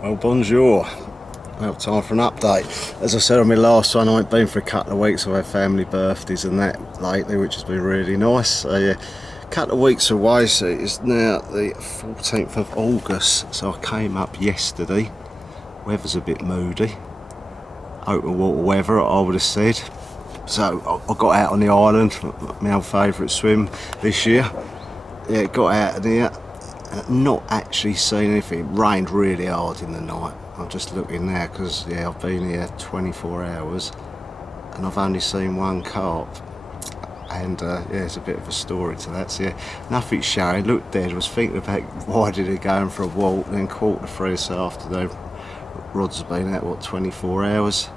Well, bonjour. Well, time for an update. As I said on my last one, I ain't been for a couple of weeks. I've had family birthdays and that lately, which has been really nice. So yeah, a couple of weeks away, so it's now the 14th of August. So I came up yesterday. Weather's a bit moody. Open water weather, I would have said. So I got out on the island, my old favourite swim this year. Yeah, got out of there. Not actually seen anything. It rained really hard in the night. I'm just looking now because yeah, I've been here 24 hours and I've only seen one carp, and yeah, there's a bit of a story to that. So yeah, nothing showing. Looked dead. I was thinking about why did it going for a walk, and then 3:15 this afternoon. Rod's been out what 24 hours,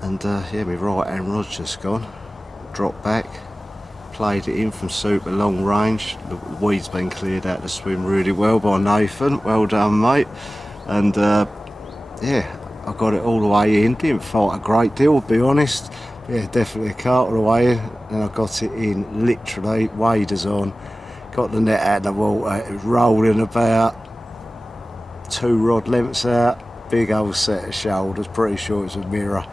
and yeah, my right hand rod's just gone. Dropped back. Played it in from super long range. The weed's been cleared out of the swim really well by Nathan. Well done, mate. And yeah, I got it all the way in. Didn't fight a great deal, to be honest. Yeah, definitely a carp all the way in. And I got it in literally, waders on. Got the net out of the water. It was rolling about 2 rod lengths out. Big old set of shoulders. Pretty sure it's a mirror.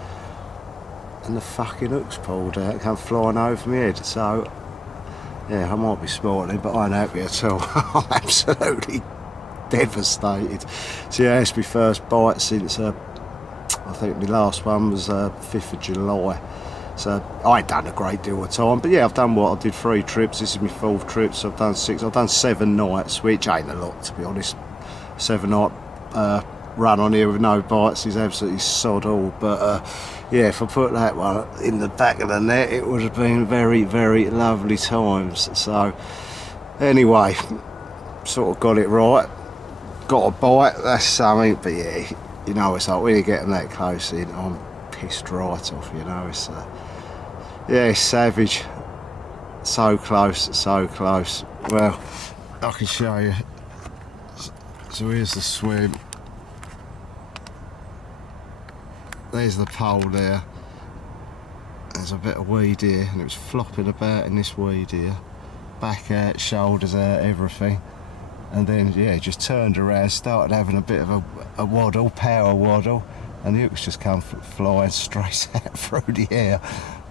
And the fucking hook's pulled out, come flying over my head. So yeah, I might be smarting, but I ain't happy at all. I'm absolutely devastated. So yeah, it's my first bite since I think my last one was 5th of July. So I ain't done a great deal of time, but yeah, I've done what I did 3 trips. This is my 4th trip, so I've done 6. I've done 7 nights, which ain't a lot, to be honest. 7 night run on here with no bites is absolutely sod all, but yeah, if I put that one in the back of the net, it would have been very, very lovely times. So anyway, sort of got it right, got a bite, that's something. But yeah, you know, it's like when you get them that close in, I'm pissed right off, you know. It's yeah, it's savage. So close, so close. Well, I can show you. So here's the swim. There's the pole there. There's a bit of weed here, and it was flopping about in this weed here. Back out, shoulders out, everything. And then, yeah, just turned around, started having a bit of a waddle, power waddle, and the hooks just come flying straight out through the air.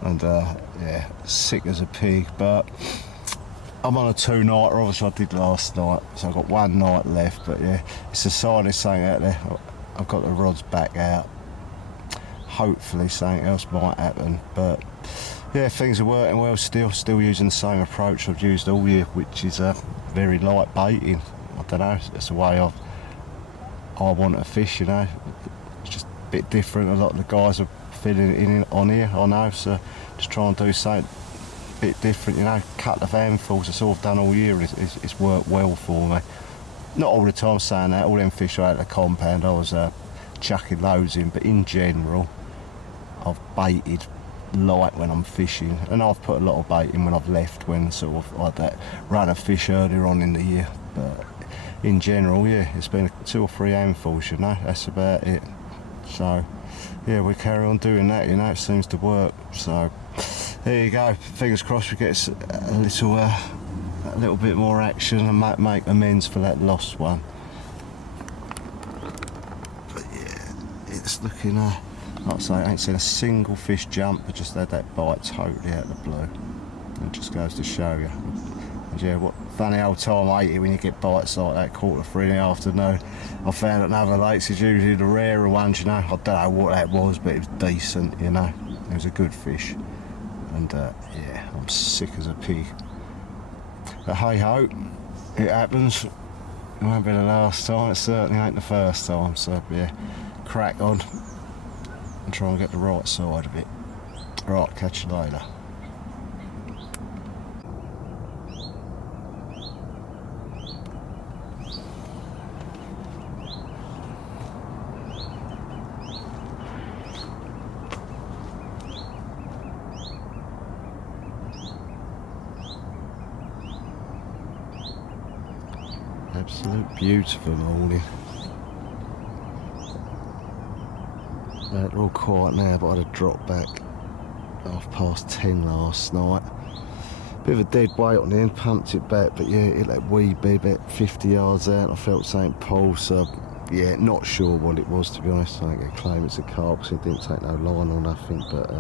And yeah, sick as a pig. But I'm on a 2-nighter, obviously I did last night, so I've got 1 night left. But yeah, it's a sign there's something out there. I've got the rods back out. Hopefully something else might happen, but yeah, things are working well still using the same approach I've used all year, which is very light baiting. I don't know, it's the way I want to fish, you know. It's just a bit different. A lot of the guys are filling it in on here, I know, so just try and do something a bit different, you know. Couple of handfuls, that's all I've done all year, and it's worked well for me. Not all the time saying that, all them fish are out of the compound, I was chucking loads in, but in general I've baited light when I'm fishing, and I've put a lot of bait in when I've left, when sort of like that run of fish earlier on in the year. But in general, yeah, it's been 2 or 3 handfuls, you know, that's about it. So yeah, we carry on doing that, you know, it seems to work. So there you go, fingers crossed we get a little bit more action and make amends for that lost one. But yeah, it's looking like I say, I ain't seen a single fish jump. I just had that bite totally out of the blue. It just goes to show you. And yeah, what funny old time I hate it when you get bites like that 2:45 in the afternoon. I found at other lakes is usually the rarer ones, you know. I don't know what that was, but it was decent, you know. It was a good fish. And yeah, I'm sick as a pig. But hey ho, it happens. It won't be the last time, it certainly ain't the first time. So yeah, crack on and try and get the right side of it. Right, catch you later. Absolute beautiful morning. They're all quiet now, but I had a drop back 10:30 last night. Bit of a dead weight on the end, pumped it back, but yeah, it let wee be about 50 yards out. I felt something pull, so yeah, not sure what it was, to be honest. I think they claim it's a carp because it didn't take no line or nothing, but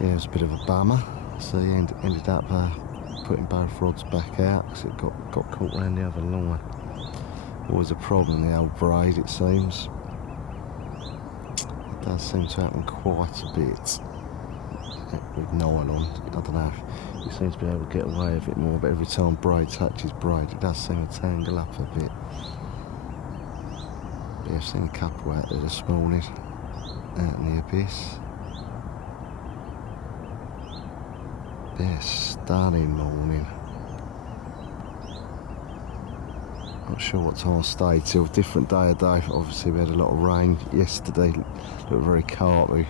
yeah, it was a bit of a bummer. So he ended up putting both rods back out because it got caught around the other line. Always a problem, the old braid, it seems. It does seem to happen quite a bit with nylon. I don't know, he seems to be able to get away with it more, but every time braid touches braid, it does seem to tangle up a bit. But yeah, I've seen a couple out there this morning, out in the abyss. Yeah, stunning morning. Not sure what time I stayed till, different day of day. Obviously we had a lot of rain yesterday, looked very carpy.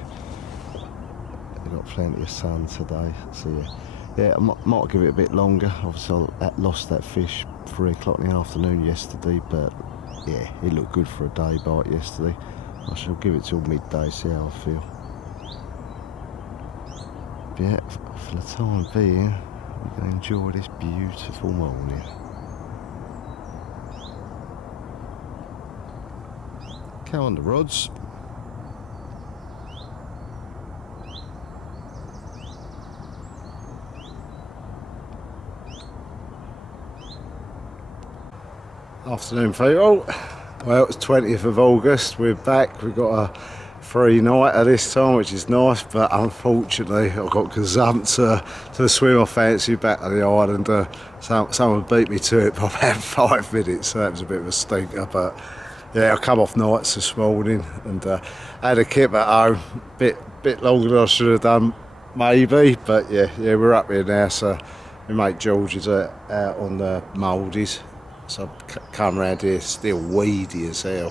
We got plenty of sun today, so yeah, I might give it a bit longer. Obviously I lost that fish 3 o'clock in the afternoon yesterday, but yeah, it looked good for a day bite yesterday. I shall give it till midday, see how I feel. But yeah, for the time being, we're going to enjoy this beautiful morning. Come on the rods. Afternoon people. Well, it's 20th of August, we're back. We've got a free night at this time, which is nice, but unfortunately I got gazumped to the swim I fancy back to the island. Someone beat me to it by about 5 minutes, so that was a bit of a stinker. But yeah, I come off nights this morning and had a kip at home, bit longer than I should have done maybe, but yeah, we're up here now. So my mate George is out on the mouldies, so I've come round here, still weedy as hell.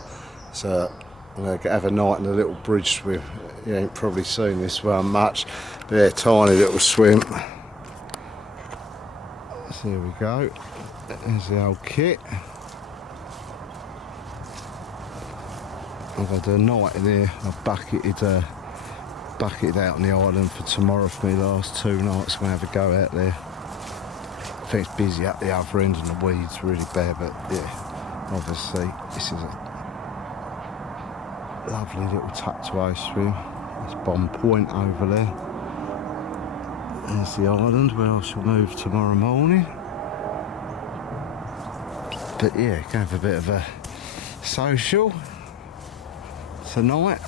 So I'm going to have a night in a little bridge swim. You ain't probably seen this one much, but yeah, tiny little swim. So here we go, there's the old kit. I'm going to do a night in here. I've bucketed out on the island for tomorrow for me last 2 nights. I'm going to have a go out there. I think it's busy at the other end and the weeds really bad, but yeah, obviously this is a lovely little tucked away swim. There's Bomb Point over there. There's the island where I shall move tomorrow morning. But yeah, going to have a bit of a social tonight.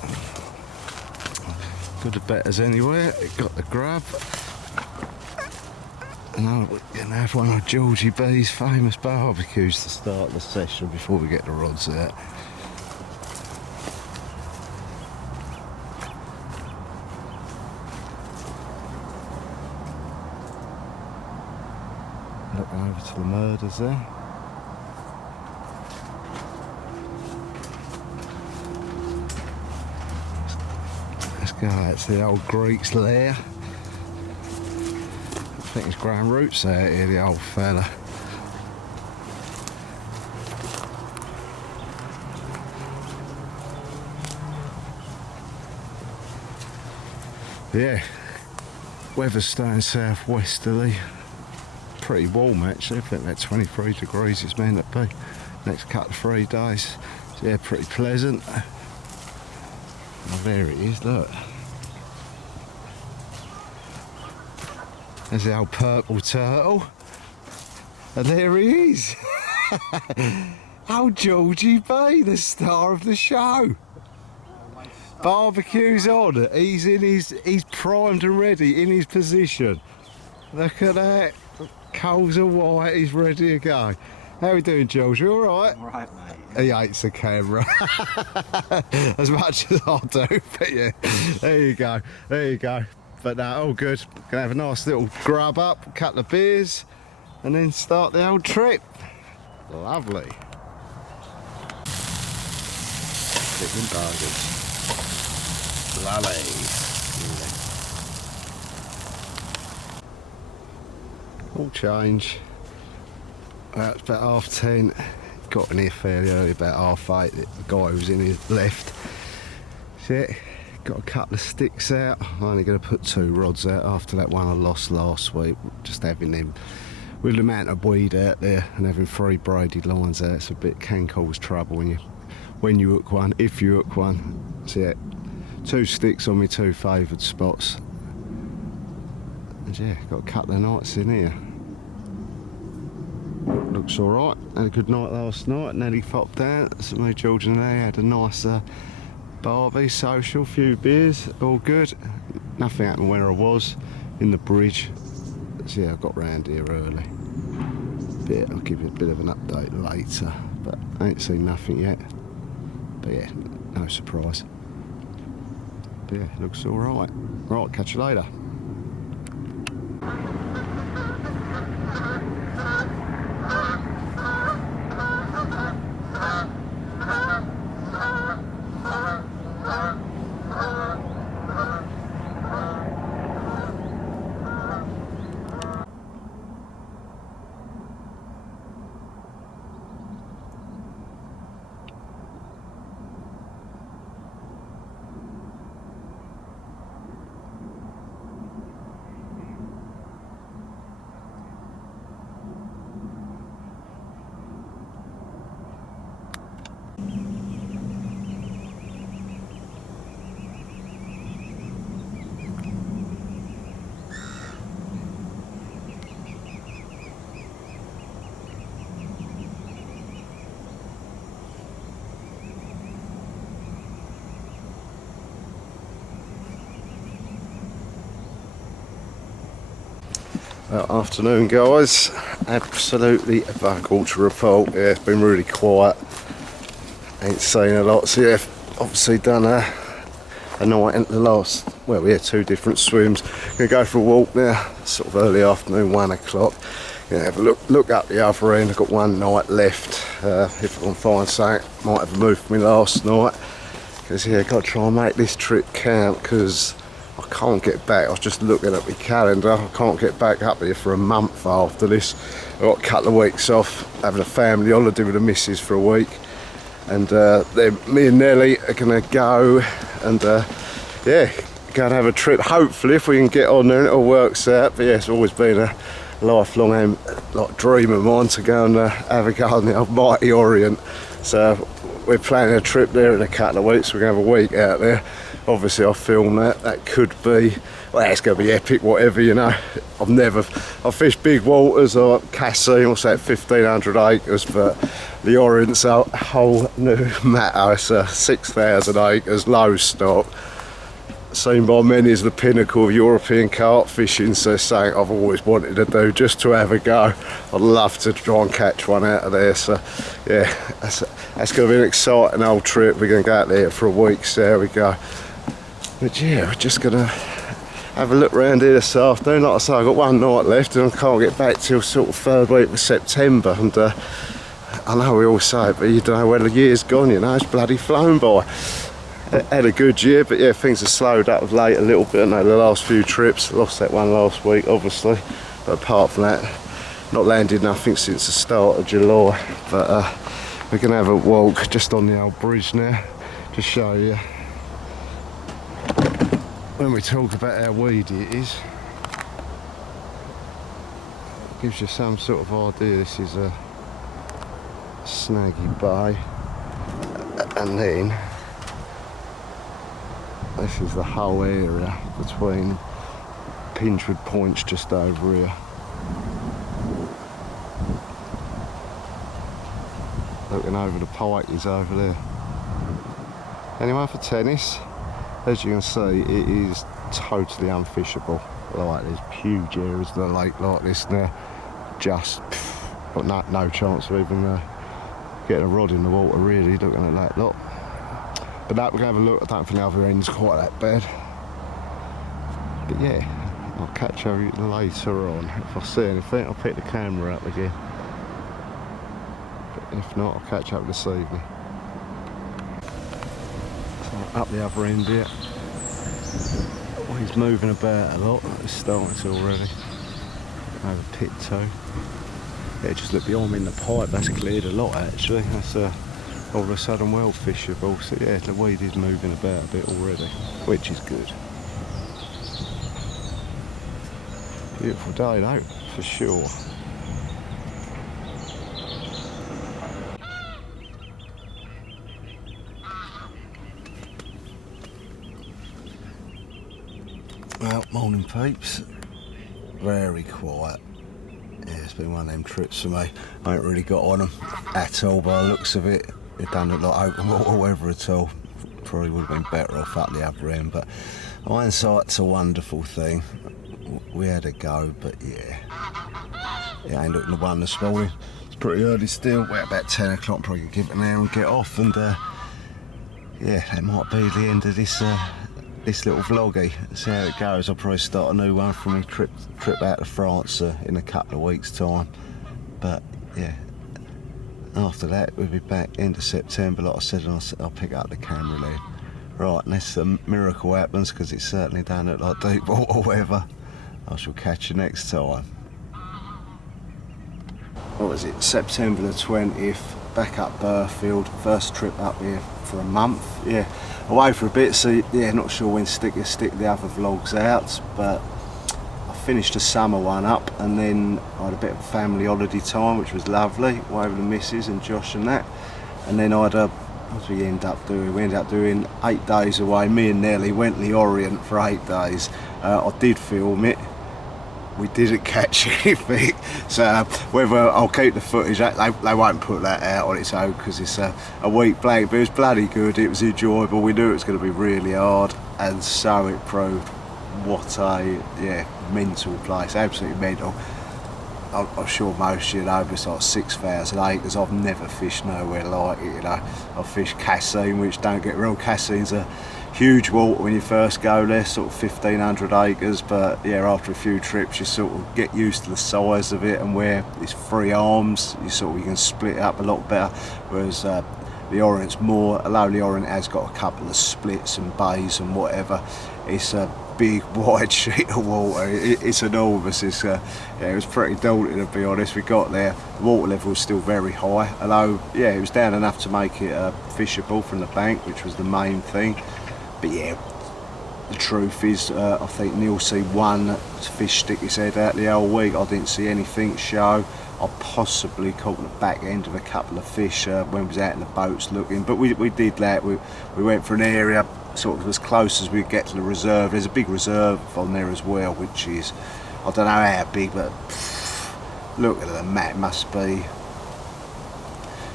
Good betters anywhere. Got the grub. And we're going to have one of Georgie B's famous barbecues to start the session before we get the rods out. Looking over to the murders there. Let's go out to the old Greek's lair. I think he's growing roots out here, the old fella. Yeah, weather's staying southwesterly. Pretty warm actually, I think about 23 degrees it's meant to be next couple of 3 days. So yeah, pretty pleasant. Oh, there it is, look. There's the old purple turtle. And there he is. Oh, Georgie B, the star of the show. Barbecue's on. He's primed and ready in his position. Look at that. Coals are white, he's ready to go. How are we doing, George? You alright? Alright, mate. He hates the camera. As much as I do, but yeah. There you go. There you go. But no, all good. Gonna have a nice little grub up, a couple of beers, and then start the old trip. Lovely. Chicken burgers. Lovely. All change. It's about 10:30. Got in here fairly early, about 8:30. The guy who was in here left. So yeah, got a couple of sticks out. I'm only going to put 2 rods out after that one I lost last week. Just having them with the amount of weed out there and having 3 braided lines out, it's a bit, can cause trouble when you hook one, if you hook one. So yeah, 2 sticks on my 2 favoured spots. And yeah, got a couple of nights in here. Looks alright. Had a good night last night. Nelly popped out. So me, George and they had a nice barbie, social, few beers, all good. Nothing happened where I was, in the bridge. So yeah, I got round here early. But yeah, I'll give you a bit of an update later. But I ain't seen nothing yet. But yeah, no surprise. But yeah, looks alright. Right, catch you later. Afternoon guys, absolutely a buggle to report. Yeah, it's been really quiet, ain't seen a lot. So yeah, obviously done a night into the last, well we had 2 different swims. Gonna go for a walk now, sort of early afternoon, 1 o'clock. Gonna have a look up the other end. I've got 1 night left. If I can find something, might have moved me last night. Because yeah, got to try and make this trip count, because I can't get back. I was just looking at my calendar. I can't get back up here for a month after this. I've got a couple of weeks off, having a family holiday with the missus for a week. And then me and Nelly are going to go and yeah, go and have a trip. Hopefully, if we can get on there and it all works out. But yeah, it's always been a lifelong aim, like dream of mine to go and have a go on the almighty Orient. So we're planning a trip there in a couple of weeks. We're going to have a week out there. Obviously I'll film that. That could be, well, it's going to be epic, whatever, you know. I've fished big waters, like Cassie, what's that, 1,500 acres, but the Orient's a whole new matter. It's 6,000 acres, low stock. Seen by many as the pinnacle of European carp fishing, so it's something I've always wanted to do, just to have a go. I'd love to try and catch one out of there. So yeah, that's going to be an exciting old trip. We're going to go out there for a week, so there we go. But yeah, we're just going to have a look around here this afternoon. Like I say, I've got 1 night left and I can't get back till sort of 3rd week of September. And I know we all say it, but you don't know where the year's gone, you know. It's bloody flown by. Had a good year, but yeah, things have slowed up of late a little bit. I know the last few trips, lost that one last week obviously, but apart from that, not landed nothing since the start of July. But we're going to have a walk just on the old bridge now, to show you. When we talk about how weedy it is, it gives you some sort of idea. This is a snaggy bay, and then this is the whole area between Pinchwood Point's just over here. Looking over the pike is over there. Anyway, for tennis, as you can see, it is totally unfishable. Like, there's huge areas of the lake like this now. Just got no chance of even getting a rod in the water, really, looking at that lot. But that, we're going to have a look. I don't think the other end's quite that bad. But yeah, I'll catch you later on. If I see anything, I'll pick the camera up again. But if not, I'll catch up this evening. So up the other end here. Oh, he's moving about a lot. It's starting to already. Over pit 2. Yeah, just look behind me in the pipe. That's cleared a lot actually. That's all of a sudden well fishable. So yeah, the weed is moving about a bit already, which is good. Beautiful day though, for sure. Well, morning peeps. Very quiet. Yeah, it's been one of them trips for me. I ain't really got on them at all by the looks of it. It don't look like open water weather at all. Probably would have been better off up the upper end, but hindsight's a wonderful thing. We had a go, but yeah. It ain't looking the one this morning. It's pretty early still. We're about 10 o'clock, probably give it an hour and get off, and yeah, that might be the end of this little vloggy. See how it goes. I'll probably start a new one for my trip out to France in a couple of weeks' time. But yeah, after that we'll be back end of September, like I said, and I'll pick up the camera then. Right, unless a miracle happens, because it certainly don't look like deep water or whatever. I shall catch you next time. What was it? September the 20th. Back up Burghfield. First trip up here for a month. Yeah, away for a bit. So yeah, not sure when stick the other vlogs out, but I finished the summer one up, and then I had a bit of a family holiday time, which was lovely. Away with the missus and Josh and that. And then I had what did we end up doing? We ended up doing 8 days away. Me and Nelly went to the Orient for 8 days. I did film it. We didn't catch anything, so whether I'll keep the footage, they won't put that out on its own because it's a week blank, but it was bloody good. It was enjoyable. We knew it was going to be really hard, and so it proved. What a mental place, absolutely mental. I'm sure most of you know, it's like 6,000 acres. I've never fished nowhere like it, you know. I've fished Cassine, which, don't get me wrong, Cassine's a huge water when you first go there, sort of 1,500 acres, but yeah, after a few trips you sort of get used to the size of it, and where it's 3 arms, you can split it up a lot better, whereas the Orient's more, although the Orient has got a couple of splits and bays and whatever, it's a big wide sheet of water. It's enormous. Yeah, it was pretty daunting, to be honest. We got there, the water level was still very high, although yeah, it was down enough to make it fishable from the bank, which was the main thing. But yeah, the truth is, I think Neil see one fish stick his head out the whole week. I didn't see anything show. I possibly caught the back end of a couple of fish when we was out in the boats looking, but we did that. We went for an area sort of as close as we could get to the reserve. There's a big reserve on there as well, which is, I don't know how big, but look at the map, must be,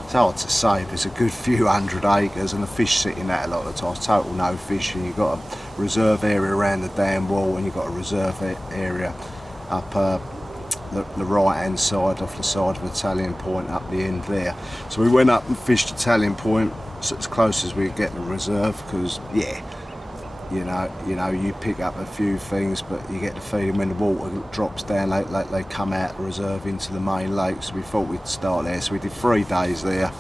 it's hard to say, but it's a good few hundred acres, and the fish sitting there a lot of the time. Total no fishing. You've got a reserve area around the dam wall, and you've got a reserve area up the right hand side, off the side of Italian Point, up the end there. So we went up and fished Italian Point, so as close as we could get to the reserve, because yeah, you know, you pick up a few things, but you get the feeling when the water drops down, they come out of the reserve into the main lake. So we thought we'd start there. So we did 3 days there.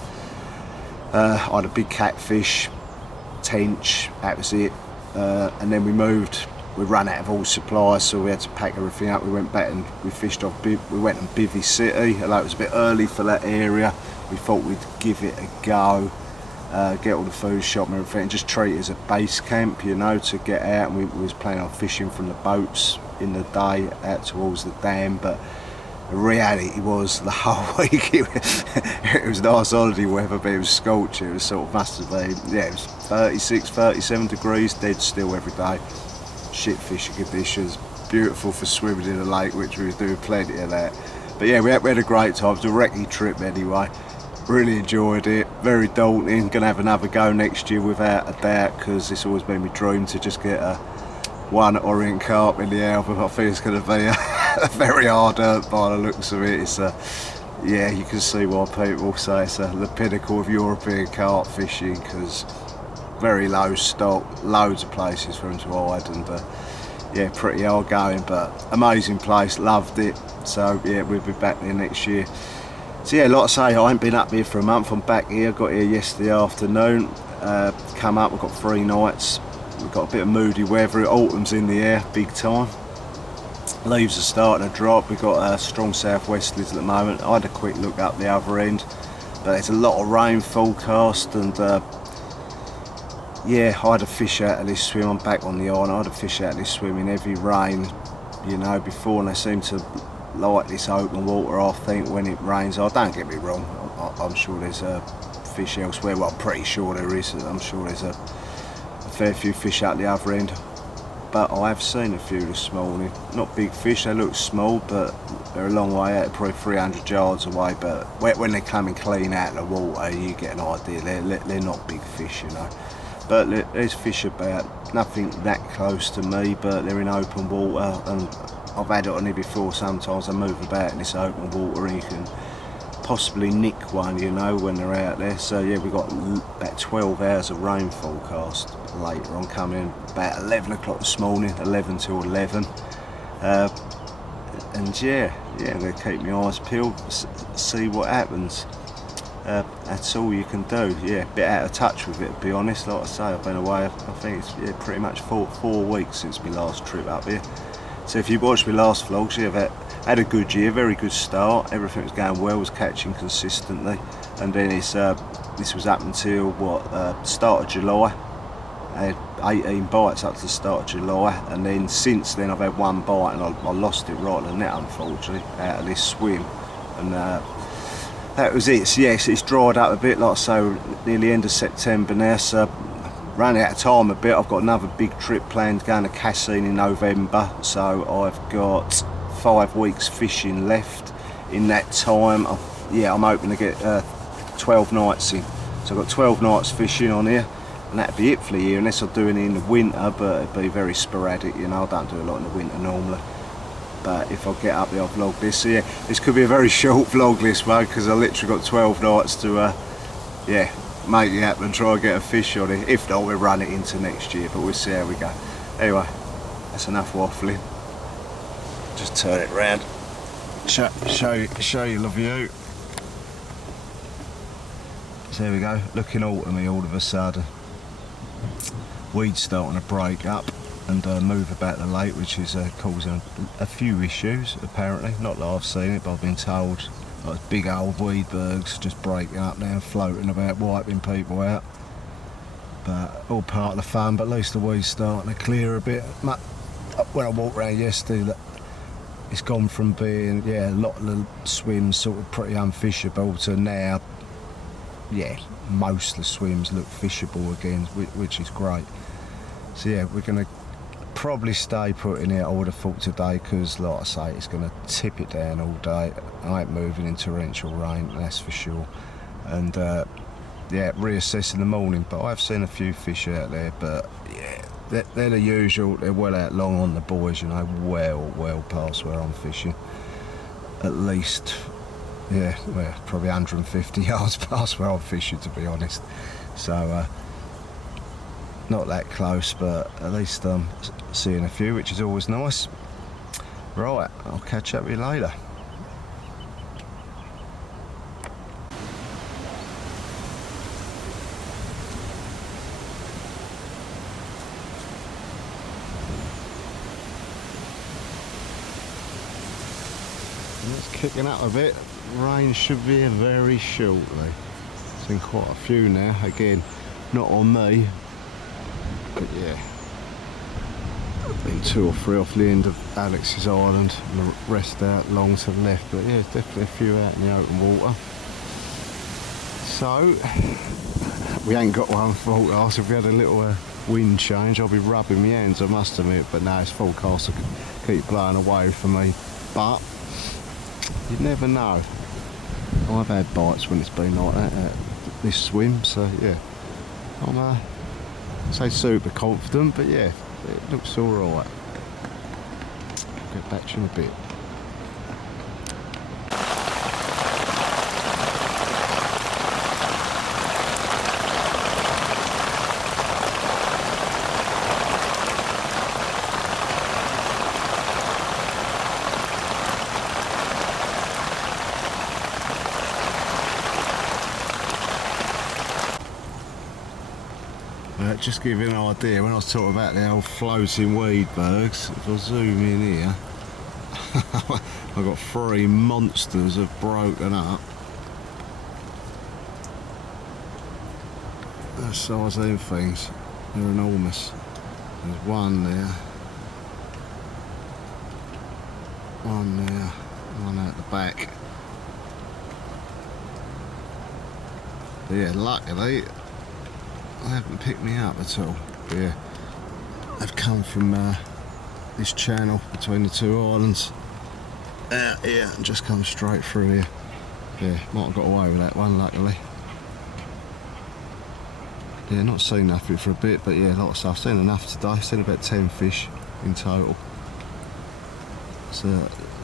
I had a big catfish, tench, that was it. And then we moved. We ran out of all supplies, so we had to pack everything up. We went back and we fished off. We went to Bivvy City, although it was a bit early for that area. We thought we'd give it a go. Get all the food shop and everything, and just treat it as a base camp, you know, to get out. And we was planning on fishing from the boats in the day out towards the dam, but the reality was the whole week it was nice holiday weather, but it was scorching. It was sort of, must have been, yeah, it was 36, 37 degrees, dead still every day. Shit fishing conditions, beautiful for swimming in the lake, which we was doing plenty of that. But yeah, we had a great time. It was a recce trip anyway. Really enjoyed it. Very daunting. Gonna have another go next year without a doubt, because it's always been my dream to just get one Orient carp in the album. I think it's gonna be a very hard earth by the looks of it. It's yeah, you can see why people say it's the pinnacle of European carp fishing, because very low stock, loads of places for them to hide, and yeah, pretty hard going, but amazing place. Loved it. So yeah, we'll be back there next year. So yeah, like I say, I ain't been up here for a month. I'm back here. Got here yesterday afternoon. Come up, we've got 3 nights. We've got a bit of moody weather. Autumn's in the air, big time. Leaves are starting to drop. We've got strong southwesterlies at the moment. I had a quick look up the other end, but there's a lot of rain forecast, and yeah, I had a fish out of this swim. I'm back on the island. I had a fish out of this swim in heavy rain, you know, before, and they seem to like this open water, I think, when it rains. Oh, don't get me wrong, I'm sure there's fish elsewhere. Well, I'm pretty sure there is. I'm sure there's a fair few fish out the other end, but I have seen a few this morning. Not big fish, they look small, but they're a long way out, probably 300 yards away. But when they're coming clean out of the water, you get an idea. They're not big fish, you know. But there's fish about, nothing that close to me, but they're in open water, and I've had it on here before. Sometimes I move about in this open water and you can possibly nick one, you know, when they're out there. So yeah, we've got about 12 hours of rain forecast later on, coming in about 11 o'clock this morning, 11 till 11. And yeah, I'm going to keep my eyes peeled, see what happens. That's all you can do. Yeah, a bit out of touch with it, to be honest. Like I say, I've been away, I think it's pretty much four weeks since my last trip up here. So if you watched my last vlogs, yeah, I've had a good year, very good start. Everything was going well, was catching consistently. And then this was up until start of July. I had 18 bites up to the start of July, and then since then I've had one bite, and I lost it right in the net, unfortunately, out of this swim. And that was it. So yes, it's dried up a bit, like I say, near the end of September now, so running out of time a bit. I've got another big trip planned going to Cassine in November, so I've got 5 weeks fishing left. In that time, I'm hoping to get 12 nights in. So I've got 12 nights fishing on here, and that'd be it for the year, unless I'm doing it in the winter, but it'd be very sporadic, you know. I don't do a lot in the winter normally. But if I get up there, I'll vlog this. So yeah, this could be a very short vlog this one, because I literally got 12 nights to make it happen and try and get a fish on it. If not, we'll run it into next year, but we'll see how we go. Anyway, that's enough waffling. Just turn it round, show you the view. So there we go, looking autumny all of a sudden. Weeds starting to break up and move about the lake, which is causing a few issues apparently. Not that I've seen it, but I've been told, like big old weed bergs just breaking up now, floating about, wiping people out. But all part of the fun, but at least the weed's starting to clear a bit. When I walked around yesterday, it's gone from being, a lot of the swims sort of pretty unfishable to now, most of the swims look fishable again, which is great. So yeah, we're going to probably stay put in here, I would have thought today, because like I say, it's going to tip it down all day. I ain't moving in torrential rain, that's for sure. And reassess in the morning. But I've seen a few fish out there, but they're the usual. They're well out long on the buoys, you know, well past where I'm fishing. At least, probably 150 yards past where I'm fishing, to be honest. So not that close, but at least I'm seeing a few, which is always nice. Right, I'll catch up with you later. It's kicking up a bit. Rain should be here very shortly. Seen quite a few now. Again, not on me, but yeah, been 2 or 3 off the end of Alex's Island and the rest out long to the left. But yeah, definitely a few out in the open water. So we ain't got one forecast. If we had a little wind change, I'll be rubbing my hands, I must admit. But now it's forecast to keep blowing away for me. But you never know. I've had bites when it's been like that, this swim, so yeah, I'm say super confident, but yeah, it looks alright. I'll get back to you in a bit. Just to give you an idea, when I was talking about the old floating weed bergs, if I zoom in here, I've got 3 monsters have broken up. The size of them things, they're enormous. There's one there, one there, one out the back. But yeah, luckily they haven't picked me up at all. But yeah, They've come from this channel between the two islands out here and just come straight through here. Yeah, might have got away with that one, luckily. Yeah, not seen nothing for a bit, but yeah, a lot of stuff. Seen enough today. Seen about 10 fish in total. So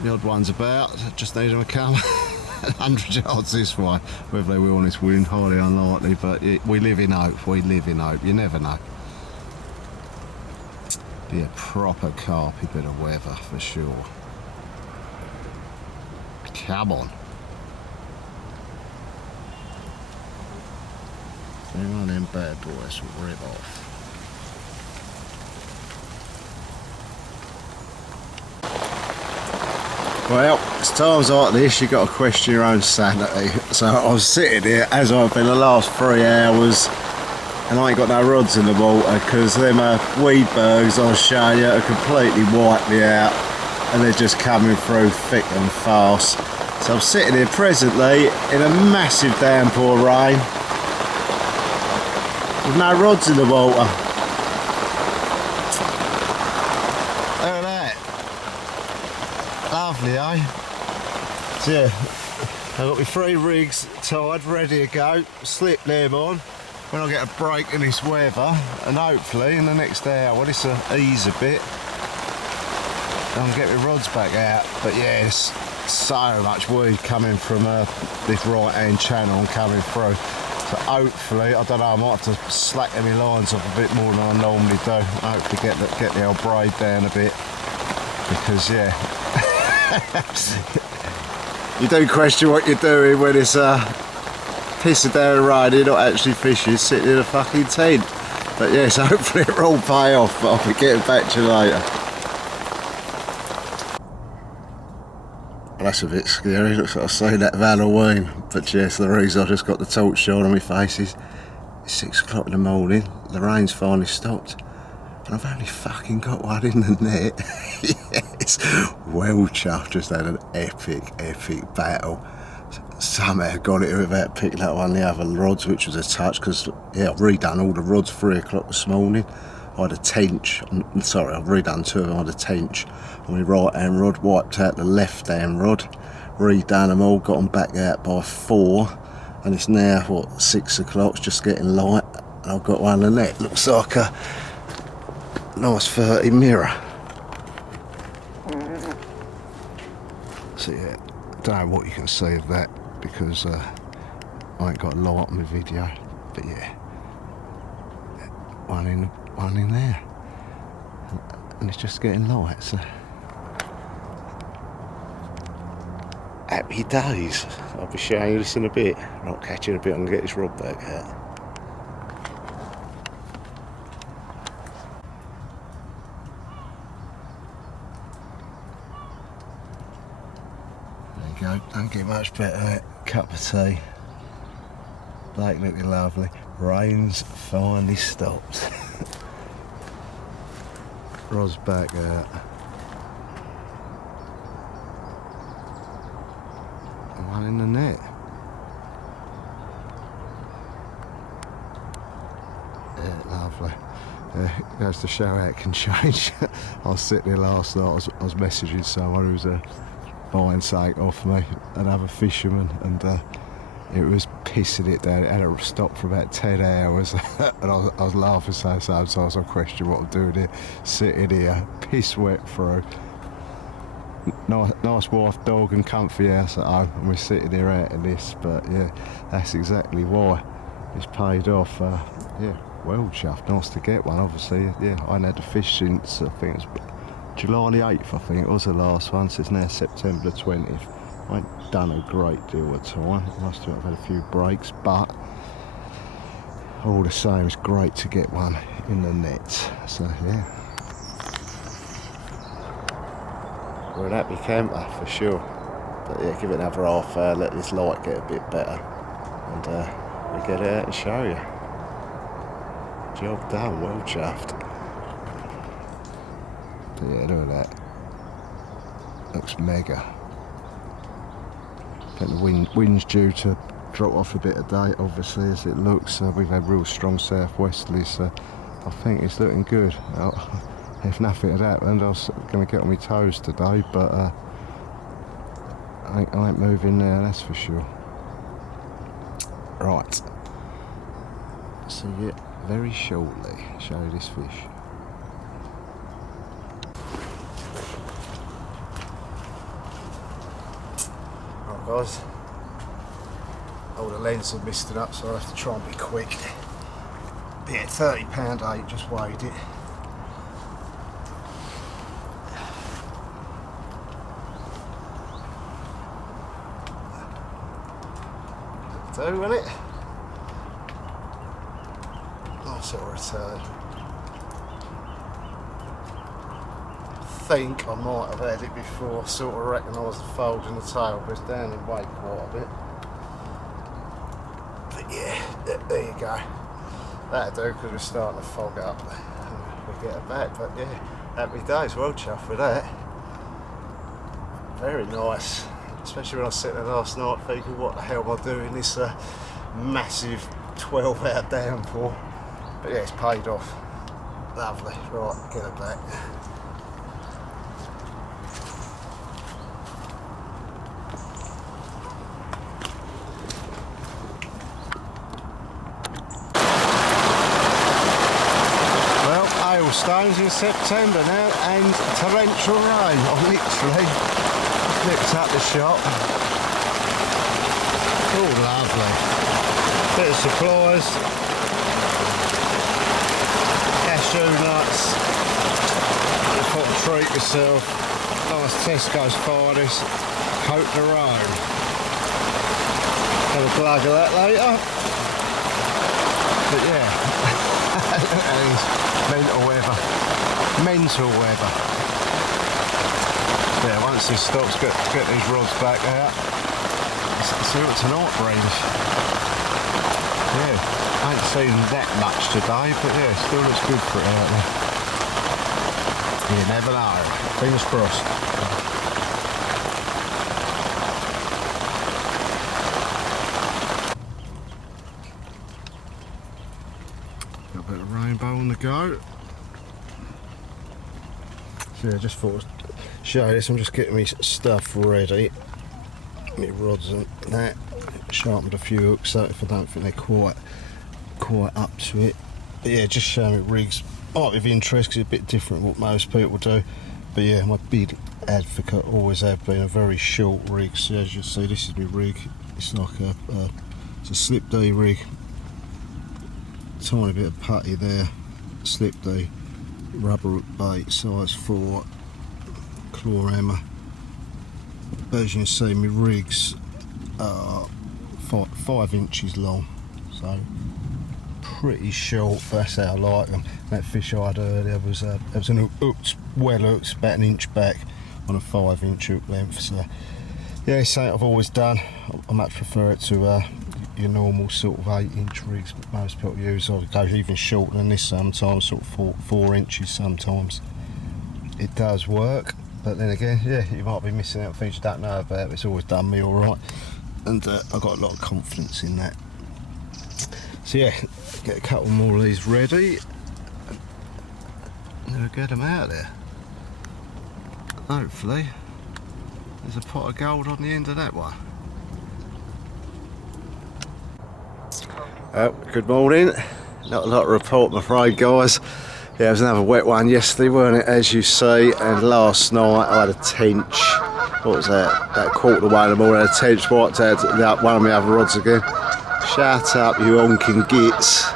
the odd one's about. Just need them to come 100 yards this way. Whether they will on this wind, highly unlikely. But yeah, we live in hope. We live in hope. You never know. Be a proper carpy bit of weather for sure. Come on. One of them bad boys will rip off. Well, it's times like this you got to question your own sanity. So I was sitting here as I've been the last 3 hours and I ain't got no rods in the water because them weed bergs I'll show you are completely wiped me out and they're just coming through thick and fast. So I'm sitting here presently in a massive downpour rain with no rods in the water. Look at that. Lovely, eh? So yeah, I've got my 3 rigs tied, ready to go. Slip them on when I get a break in this weather, and hopefully in the next hour this will ease a bit and get my rods back out. But yeah, there's so much weed coming from this right hand channel and coming through. So hopefully, I don't know, I might have to slacken my lines off a bit more than I normally do. Hopefully get the old braid down a bit, because yeah, you do question what you're doing when it's pissing down rain, you're not actually fishing, sitting in a fucking tent. But yes, hopefully it'll all pay off, but I'll be getting back to you later. Well, that's a bit scary, looks like I've seen that of Halloween. But yes, the reason I just got the torch shone on my face is it's 6 o'clock in the morning, the rain's finally stopped, and I've only fucking got one in the net. Yes, well chuffed, just had an epic battle. Somehow got it without picking up one of the other rods, which was a touch, because yeah, I've redone all the rods 3 o'clock this morning. I had a tench, sorry, I've redone 2 of them. I had a tench on my right hand rod, wiped out the left hand rod, redone them all, got them back out by 4, and it's now what, 6 o'clock, it's just getting light, and I've got one in the net. Looks like a nice 30 mirror. So yeah, I don't know what you can see of that because I ain't got a light on my video, but yeah, one in there, and it's just getting light, so happy days. I'll be showing you this in a bit. Not catching a bit, I'm gonna get this rod back out. There you go, don't get much better than that. Cup of tea, lake looking lovely, rain's finally stopped. Rod's back out. One in the net. Yeah, lovely. Goes to show how it can change. I was sitting there last night, I was messaging someone who was buying something off me, another fisherman, and it was pissing it down. It had to stop for about 10 hours and I was laughing so sometimes I question what I'm doing here, sitting here, piss wet through. Nice wife, dog and comfy house at home, and we're sitting here out of this, but yeah, that's exactly why it's paid off. Yeah, well chuffed, nice to get one, obviously. Yeah, I hadn't had a fish since, I think it was July the 8th, I think it was the last one, so it's now September the 20th. I ain't done a great deal of time, must admit I've had a few breaks, but all the same it's great to get one in the net, so yeah. We're an happy camper for sure, but yeah, give it another half hour, let this light get a bit better, and we'll get it out and show you. Job done, well chuffed. But yeah, look at that, looks mega. I think the wind's due to drop off a bit today, obviously, as it looks. We've had real strong southwesterlies, so I think it's looking good. If nothing had happened, I was going to get on my toes today, but I ain't moving now, that's for sure. Right, see you very shortly. Show you this fish. Right guys, all the lens are misted up, so I have to try and be quick. Yeah, £30 8, just weighed it. Do, will it? Nice little return. I think I might have had it before, sort of recognised the fold in the tail, but it's down in weight quite a bit. But yeah, there you go. That'll do, because we're starting to fog up. We'll get it back, but yeah, happy days, well chuffed with that. Very nice. Especially when I was sitting there last night thinking, what the hell am I doing this massive 12-hour downpour. But yeah, it's paid off. Lovely. Right, get it back. Well, hailstones in September now and torrential rain. I literally flipped up the shop. Oh, lovely. Bit of supplies. Cashew nuts. I thought I'd treat myself. Nice Tesco's finest. Coat the road. Have a glug of that later. But yeah. Mental weather. Mental weather. Yeah, once this stops, get these rods back out. See what tonight brings. Yeah, I ain't seen that much today, but yeah, still looks good for it out there. You never know. Fingers crossed. Got a bit of rainbow on the go. So yeah, just thought show you this. I'm just getting my stuff ready, my rods and that. Sharpened a few hooks up if I don't think they're quite up to it. But yeah, just showing me rigs. Might be of interest because it's a bit different what most people do. But yeah, my big advocate always have been a very short rig. So as you'll see, this is my rig. It's like it's a slip D rig. Tiny bit of putty there, slip D, rubber hook bait, size 4. Claw hammer. As you can see, my rigs are 5 inches long, so pretty short. But that's how I like them. That fish I had earlier was an hooked, well hooked, about an inch back on a 5-inch hook length. So yeah, it's something I've always done. I much prefer it to your normal sort of 8-inch rigs that most people use. I go even shorter than this sometimes, sort of 4 inches sometimes. It does work. But then again, yeah, you might be missing out things you don't know about, but it's always done me alright. And I've got a lot of confidence in that. So yeah, get a couple more of these ready. And we'll get them out there. Hopefully, there's a pot of gold on the end of that one. Good morning. Not a lot to report, I'm afraid, guys. Yeah, it was another wet one yesterday, weren't it, as you see, and last night I had a tench. What was that? About 1:15 in the morning, I had a tench wiped out one of my other rods again. Shut up, you honking gits.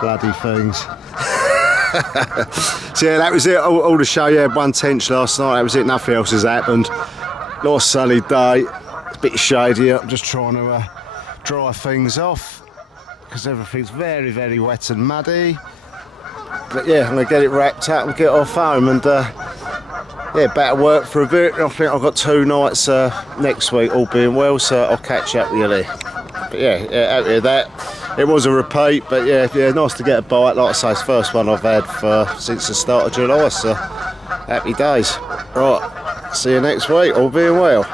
Bloody things. So yeah, that was it, all the show. Yeah, one tench last night, that was it, nothing else has happened. Nice sunny day, it's a bit shady. I'm just trying to dry things off, because everything's very, very wet and muddy. But yeah, I'm going to get it wrapped up and get off home, and yeah, back to work for a bit. I think I've got 2 nights next week, all being well, so I'll catch up with you there. But yeah, out of that, it was a repeat, but yeah, nice to get a bite. Like I say, it's the first one I've had since the start of July, so happy days. Right, see you next week, all being well.